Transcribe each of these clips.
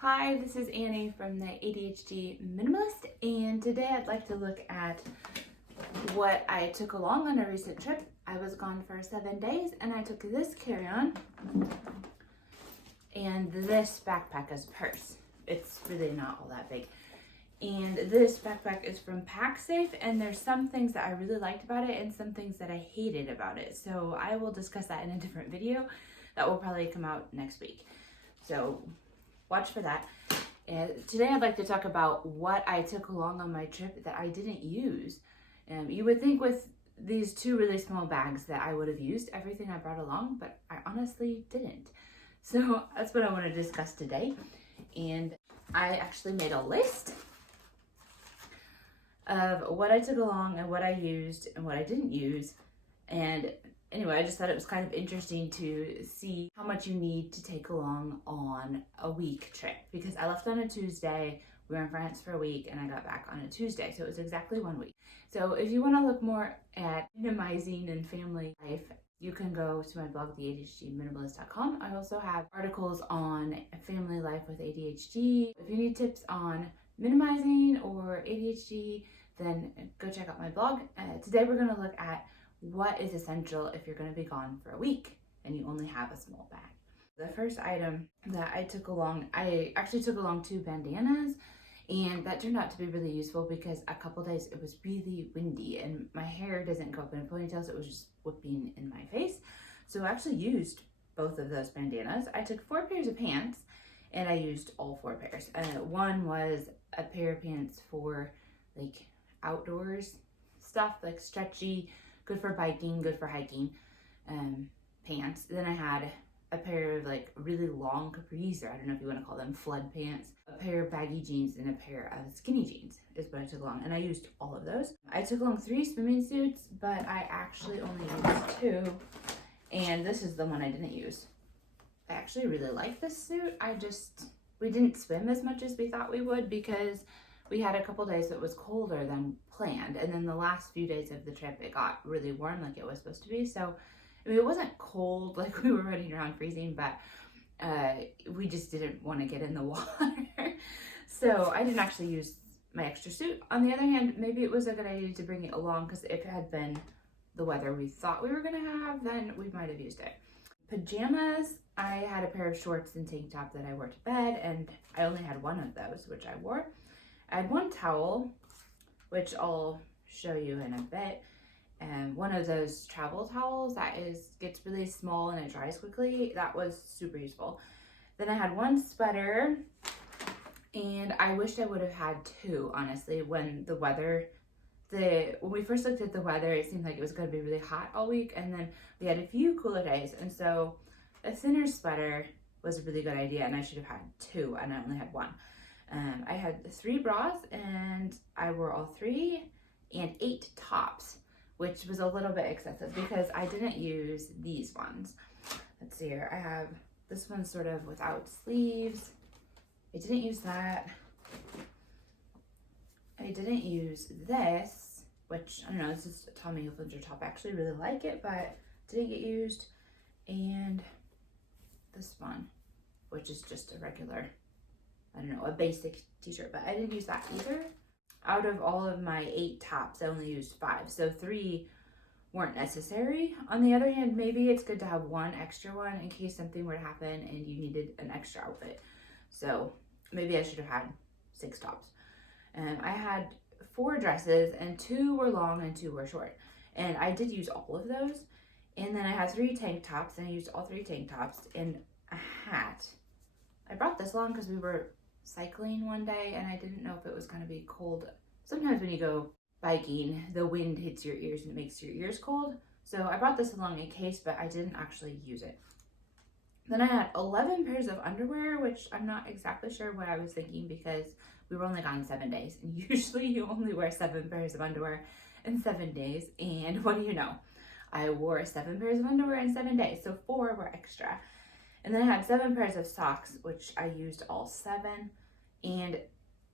Hi, this is Annie from the ADHD Minimalist, and today I'd like to look at what I took along on a recent trip. I was gone for 7 days, and I took this carry-on and this backpack as a purse. It's really not all that big. And this backpack is from PackSafe, and there's some things that I really liked about it and some things that I hated about it. So I will discuss that in a different video that will probably come out next week. So watch for that. And today I'd like to talk about what I took along on my trip that I didn't use. You would think with these two really small bags that I would have used everything I brought along, but I honestly didn't. So that's what I want to discuss today. And I actually made a list of what I took along and what I used and what I didn't use. And anyway, I just thought it was kind of interesting to see how much you need to take along on a week trip, because I left on a Tuesday, we were in France for a week, and I got back on a Tuesday, so it was exactly 1 week. So if you want to look more at minimizing and family life, you can go to my blog, theadhdminimalist.com. I also have articles on family life with ADHD. If you need tips on minimizing or ADHD, then go check out my blog. Today we're going to look at what is essential if you're going to be gone for a week and you only have a small bag. The first item that I took along, I actually took along 2 bandanas, and that turned out to be really useful because a couple days it was really windy and my hair doesn't go up in a ponytail, so it was just whipping in my face. So I actually used both of those bandanas. I took 4 pairs of pants and I used all 4 pairs. One was a pair of pants for like outdoors stuff, like stretchy, good for biking, good for hiking pants. Then I had a pair of like really long capris, or I don't know if you want to call them flood pants, a pair of baggy jeans, and a pair of skinny jeans is what I took along. And I used all of those. I took along 3 swimming suits, but I actually only used 2. And this is the one I didn't use. I actually really like this suit. We didn't swim as much as we thought we would because we had a couple days that was colder than planned. And then the last few days of the trip, it got really warm like it was supposed to be. So, I mean, it wasn't cold, like we were running around freezing, but we just didn't want to get in the water. So I didn't actually use my extra suit. On the other hand, maybe it was a good idea to bring it along, because if it had been the weather we thought we were going to have, then we might have used it. Pajamas, I had a pair of shorts and tank top that I wore to bed, and I only had one of those, which I wore. I had 1 towel, which I'll show you in a bit. And one of those travel towels that gets really small and it dries quickly. That was super useful. Then I had 1 sweater, and I wished I would have had 2, honestly. When we first looked at the weather, it seemed like it was going to be really hot all week, and then we had a few cooler days, and so a thinner sweater was a really good idea, and I should have had 2, and I only had 1. I had 3 bras, and I wore all 3, and 8 tops, which was a little bit excessive because I didn't use these ones. Let's see here. I have this one sort of without sleeves. I didn't use that. I didn't use this, which, I don't know, this is a Tommy Hilfiger top. I actually really like it, but didn't get used. And this one, which is just a regular, I don't know, a basic t-shirt, but I didn't use that either. Out of all of my 8 tops, I only used 5, so 3 weren't necessary. On the other hand, maybe it's good to have 1 extra one in case something were to happen and you needed an extra outfit. So maybe I should have had 6 tops. I had 4 dresses, and 2 were long and 2 were short. And I did use all of those. And then I had 3 tank tops, and I used all 3 tank tops, and a hat. I brought this along because we were cycling one day and I didn't know if it was going to be cold. Sometimes when you go biking, the wind hits your ears and it makes your ears cold. So I brought this along in case, but I didn't actually use it. Then I had 11 pairs of underwear, which I'm not exactly sure what I was thinking because we were only gone 7 days, and usually you only wear 7 pairs of underwear in 7 days. And what do you know? I wore 7 pairs of underwear in 7 days, so 4 were extra. And then I had 7 pairs of socks, which I used all 7. And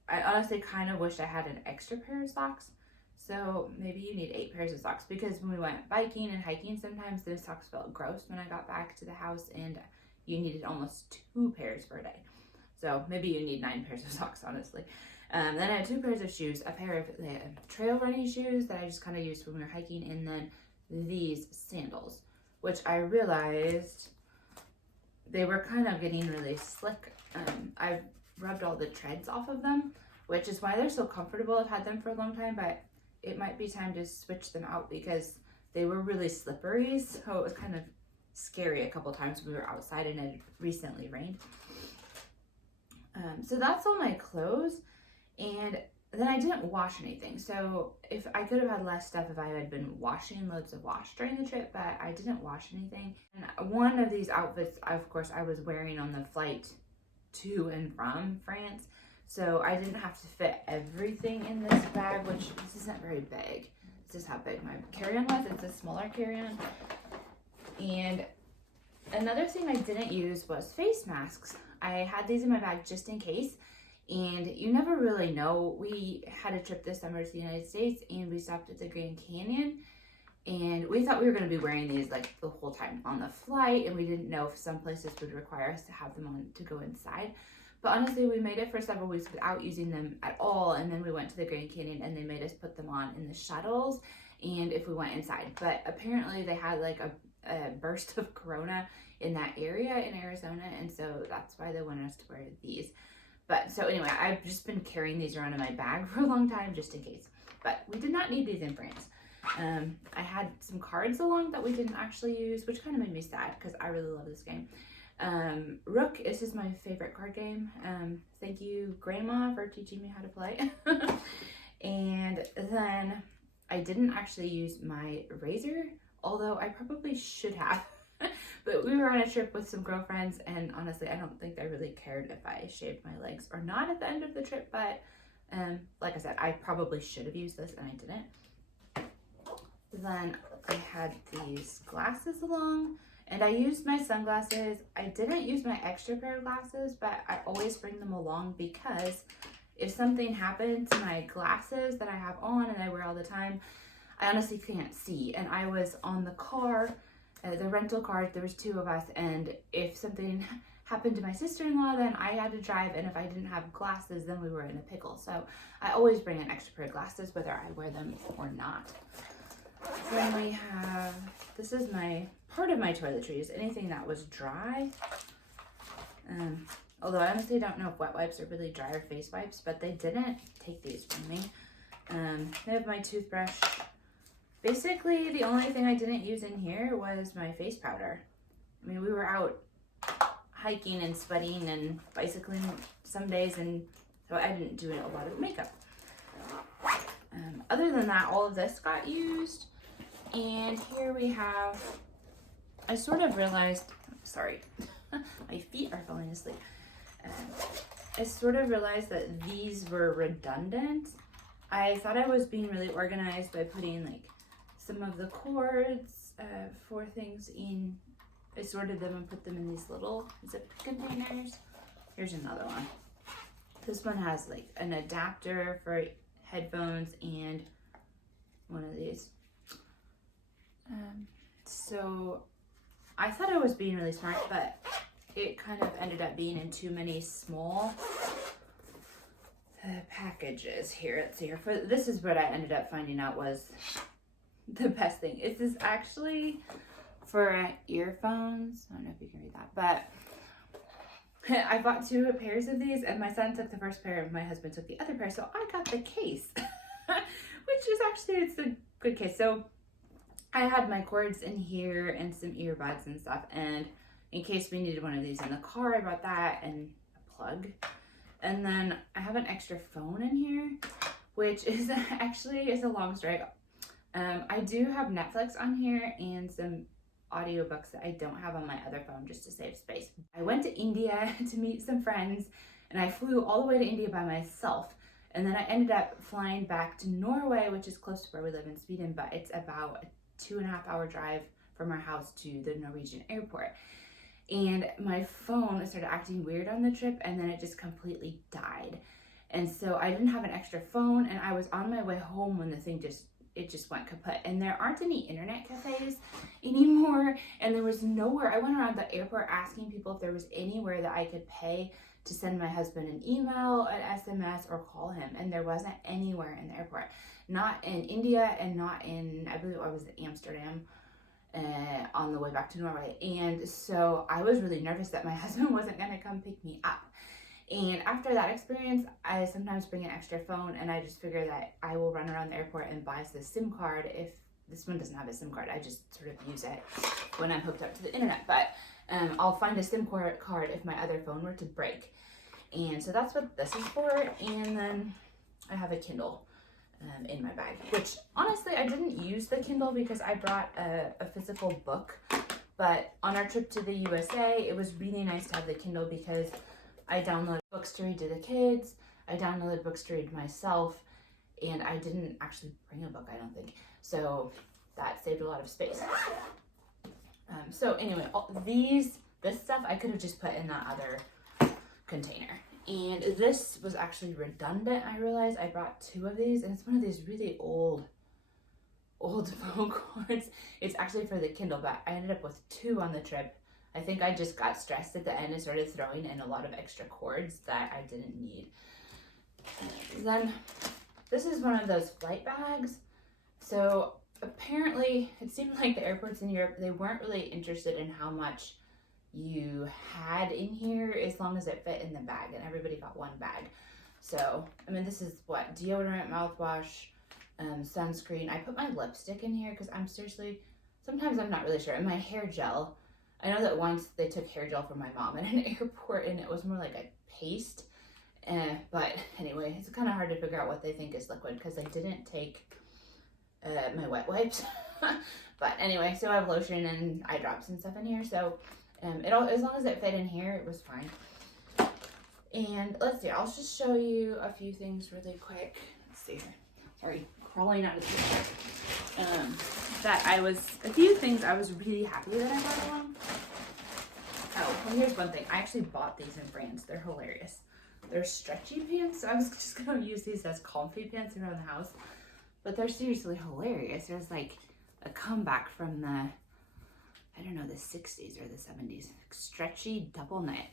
I honestly kind of wish I had an extra pair of socks. So maybe you need 8 pairs of socks, because when we went biking and hiking, sometimes those socks felt gross when I got back to the house, and you needed almost 2 pairs for a day. So maybe you need 9 pairs of socks, honestly. Then I had 2 pairs of shoes, a pair of trail running shoes that I just kind of used when we were hiking, and then these sandals, which I realized they were kind of getting really slick. I've rubbed all the treads off of them, which is why they're so comfortable. I've had them for a long time, but it might be time to switch them out because they were really slippery, so it was kind of scary a couple times when we were outside and it recently rained. So that's all my clothes, and then I didn't wash anything. So if I could have had less stuff if I had been washing loads of wash during the trip, but I didn't wash anything. And one of these outfits, of course, I was wearing on the flight to and from France. So I didn't have to fit everything in this bag, which this isn't very big. This is how big my carry-on was. It's a smaller carry-on. And another thing I didn't use was face masks. I had these in my bag just in case. And you never really know. We had a trip this summer to the United States and we stopped at the Grand Canyon. And we thought we were going to be wearing these like the whole time on the flight. And we didn't know if some places would require us to have them on to go inside. But honestly, we made it for several weeks without using them at all. And then we went to the Grand Canyon and they made us put them on in the shuttles and if we went inside. But apparently they had like a burst of corona in that area in Arizona. And so that's why they wanted us to wear these. But so anyway, I've just been carrying these around in my bag for a long time just in case. But we did not need these in France. I had some cards along that we didn't actually use, which kind of made me sad because I really love this game. Rook, this is my favorite card game. Thank you, Grandma, for teaching me how to play. And then I didn't actually use my razor, although I probably should have. But we were on a trip with some girlfriends, and honestly, I don't think they really cared if I shaved my legs or not at the end of the trip. But like I said, I probably should have used this, and I didn't. Then I had these glasses along. And I used my sunglasses. I didn't use my extra pair of glasses, but I always bring them along because if something happened to my glasses that I have on and I wear all the time, I honestly can't see. And I was on the car, the rental car, there was 2 of us, and if something happened to my sister-in-law, then I had to drive, and if I didn't have glasses, then we were in a pickle. So I always bring an extra pair of glasses, whether I wear them or not. Then we have, this is my part of my toiletries, anything that was dry. Although I honestly don't know if wet wipes are really dry or face wipes, but they didn't take these from me. I have my toothbrush. Basically, the only thing I didn't use in here was my face powder. I mean, we were out hiking and sweating and bicycling some days, and so I didn't do a lot of makeup. Other than that, all of this got used. And here we have, I sort of realized, sorry, my feet are falling asleep. I sort of realized that these were redundant. I thought I was being really organized by putting like some of the cords for things in. I sorted them and put them in these little zip containers. Here's another one. This one has like an adapter for headphones and one of these. So I thought I was being really smart, but it kind of ended up being in too many small packages. Here, let's see here. This is what I ended up finding out was the best thing. This is actually for earphones. I don't know if you can read that, but I bought 2 pairs of these, and my son took the first pair and my husband took the other pair, so I got the case, which is actually, it's a good case. So I had my cords in here and some earbuds and stuff, and in case we needed one of these in the car, I brought that and a plug. And then I have an extra phone in here, which is actually is a long story. I do have Netflix on here and some audiobooks that I don't have on my other phone just to save space. I went to India to meet some friends, and I flew all the way to India by myself. And then I ended up flying back to Norway, which is close to where we live in Sweden, but it's about a 2.5-hour drive from our house to the Norwegian airport. And my phone started acting weird on the trip, and then it just completely died. And so I didn't have an extra phone, and I was on my way home when the thing just went kaput. And there aren't any internet cafes anymore, and there was nowhere. I went around the airport asking people if there was anywhere that I could pay to send my husband an email, an SMS, or call him. And there wasn't anywhere in the airport. Not in India and not in, I believe I was in Amsterdam on the way back to Norway. And so I was really nervous that my husband wasn't going to come pick me up. And after that experience, I sometimes bring an extra phone, and I just figure that I will run around the airport and buy the SIM card. If this one doesn't have a SIM card, I just sort of use it when I'm hooked up to the internet. But I'll find a SIM card if my other phone were to break. And so that's what this is for. And then I have a Kindle in my bag, which honestly I didn't use the Kindle because I brought a physical book. But on our trip to the USA, it was really nice to have the Kindle because I downloaded books to read to the kids, I downloaded books to read myself, and I didn't actually bring a book, I don't think. So that saved a lot of space. So anyway, this stuff I could have just put in that other container. And this was actually redundant. I realized I brought 2 of these, and it's one of these really old phone cords. It's actually for the Kindle, but I ended up with 2 on the trip. I think I just got stressed at the end and started throwing in a lot of extra cords that I didn't need. Then this is one of those flight bags. So apparently it seemed like the airports in Europe, they weren't really interested in how much you had in here as long as it fit in the bag, and everybody got 1 bag. So, I mean, this is what, deodorant, mouthwash, sunscreen. I put my lipstick in here because sometimes I'm not really sure. And my hair gel. I know that once they took hair gel from my mom at an airport and it was more like a paste. But anyway, it's kind of hard to figure out what they think is liquid because they didn't take my wet wipes. But anyway, so I have lotion and eye drops and stuff in here. So as long as it fit in here, it was fine. And let's see, I'll just show you a few things really quick. Let's see here. Sorry, crawling out of the chair. A few things I was really happy that I brought along. Oh, well, here's one thing. I actually bought these in France. They're hilarious. They're stretchy pants. So I was just going to use these as comfy pants around the house. But they're seriously hilarious. There's like a comeback from the, I don't know, the 60s or the 70s. Stretchy double knit.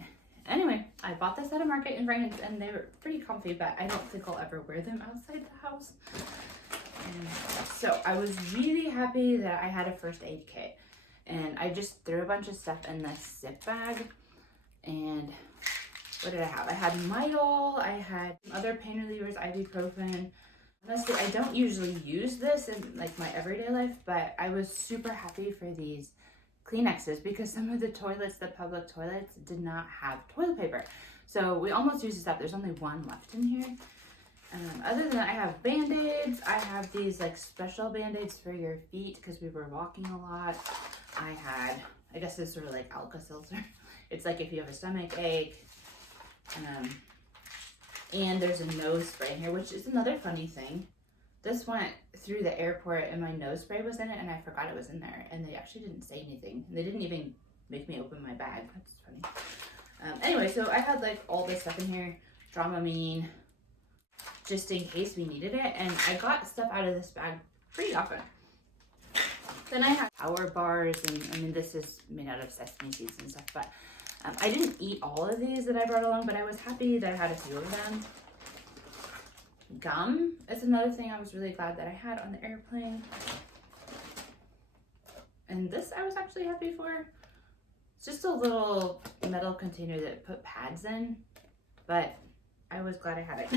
Anyway, I bought this at a market in France and they were pretty comfy, but I don't think I'll ever wear them outside the house. And so I was really happy that I had a first aid kit, and I just threw a bunch of stuff in this zip bag. And what did I have? I had Midol, I had other pain relievers, ibuprofen. Honestly, I don't usually use this in like my everyday life, but I was super happy for these Kleenexes because some of the toilets, the public toilets, did not have toilet paper. So we almost used this up. There's only 1 left in here. Other than that, I have Band-Aids. I have these like special Band-Aids for your feet because we were walking a lot. I guess this is sort of like Alka-Seltzer. It's like if you have a stomach ache. And there's a nose spray in here, which is another funny thing. This went through the airport and my nose spray was in it and I forgot it was in there. And they actually didn't say anything. They didn't even make me open my bag. That's funny. Anyway, so I had like all this stuff in here. Dramamine, just in case we needed it. And I got stuff out of this bag pretty often. Then I had power bars, and I mean, this is made out of sesame seeds and stuff, but I didn't eat all of these that I brought along, but I was happy that I had a few of them. Gum is another thing I was really glad that I had on the airplane. And this I was actually happy for. It's just a little metal container that put pads in, but I was glad I had it.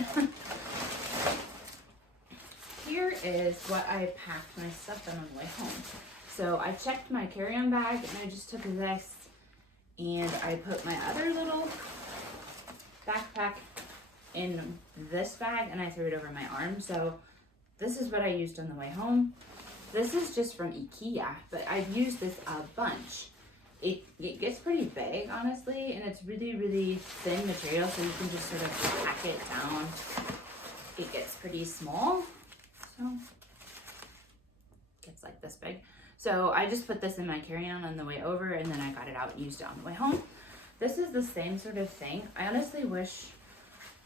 Here is what I packed my stuff in on the way home. So I checked my carry-on bag and I just took this and I put my other little backpack in this bag and I threw it over my arm. So this is what I used on the way home. This is just from IKEA, but I've used this a bunch. It gets pretty big, honestly, and it's really, really thin material, so you can just sort of pack it down. It gets pretty small, so it gets like this big. So I just put this in my carry-on on the way over, and then I got it out and used it on the way home. This is the same sort of thing. I honestly wish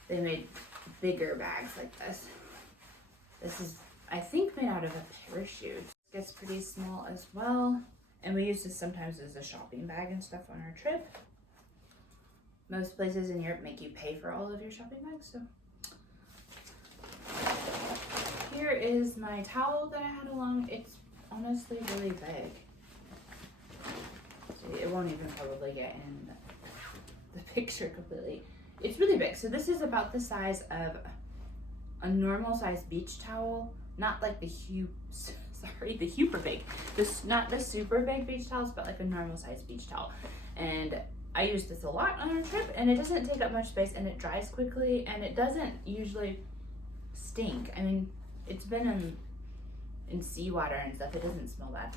they made bigger bags like this. This is, I think, made out of a parachute. It gets pretty small as well. And we use this sometimes as a shopping bag and stuff on our trip. most places in Europe make you pay for all of your shopping bags, so. Here is my towel that I had along. It's honestly really big. See, it won't even probably get in the picture completely. It's really big. So this is about the size of a normal size beach towel, not like the the super big. Not the super big beach towels, but like a normal size beach towel. And I use this a lot on our trip, and it doesn't take up much space, and it dries quickly, and it doesn't usually stink. I mean, it's been in seawater and stuff. It doesn't smell bad.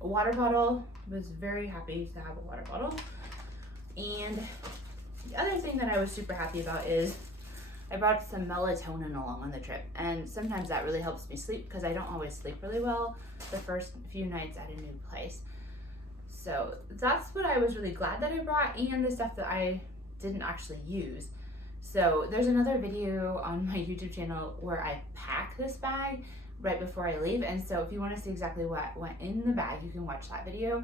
A water bottle. Was very happy to have a water bottle. And the other thing that I was super happy about is I brought some melatonin along on the trip, and sometimes that really helps me sleep because I don't always sleep really well the first few nights at a new place. So that's what I was really glad that I brought, and the stuff that I didn't actually use. So there's another video on my YouTube channel where I pack this bag right before I leave, and so if you want to see exactly what went in the bag, you can watch that video.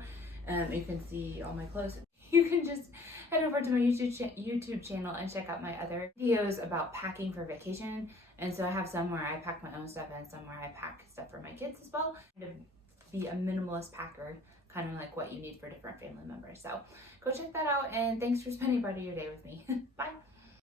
You can see all my clothes. You can just head over to my YouTube channel and check out my other videos about packing for vacation. And so I have some where I pack my own stuff and some where I pack stuff for my kids as well. To be a minimalist packer, kind of like what you need for different family members. So go check that out, and thanks for spending part of your day with me. Bye.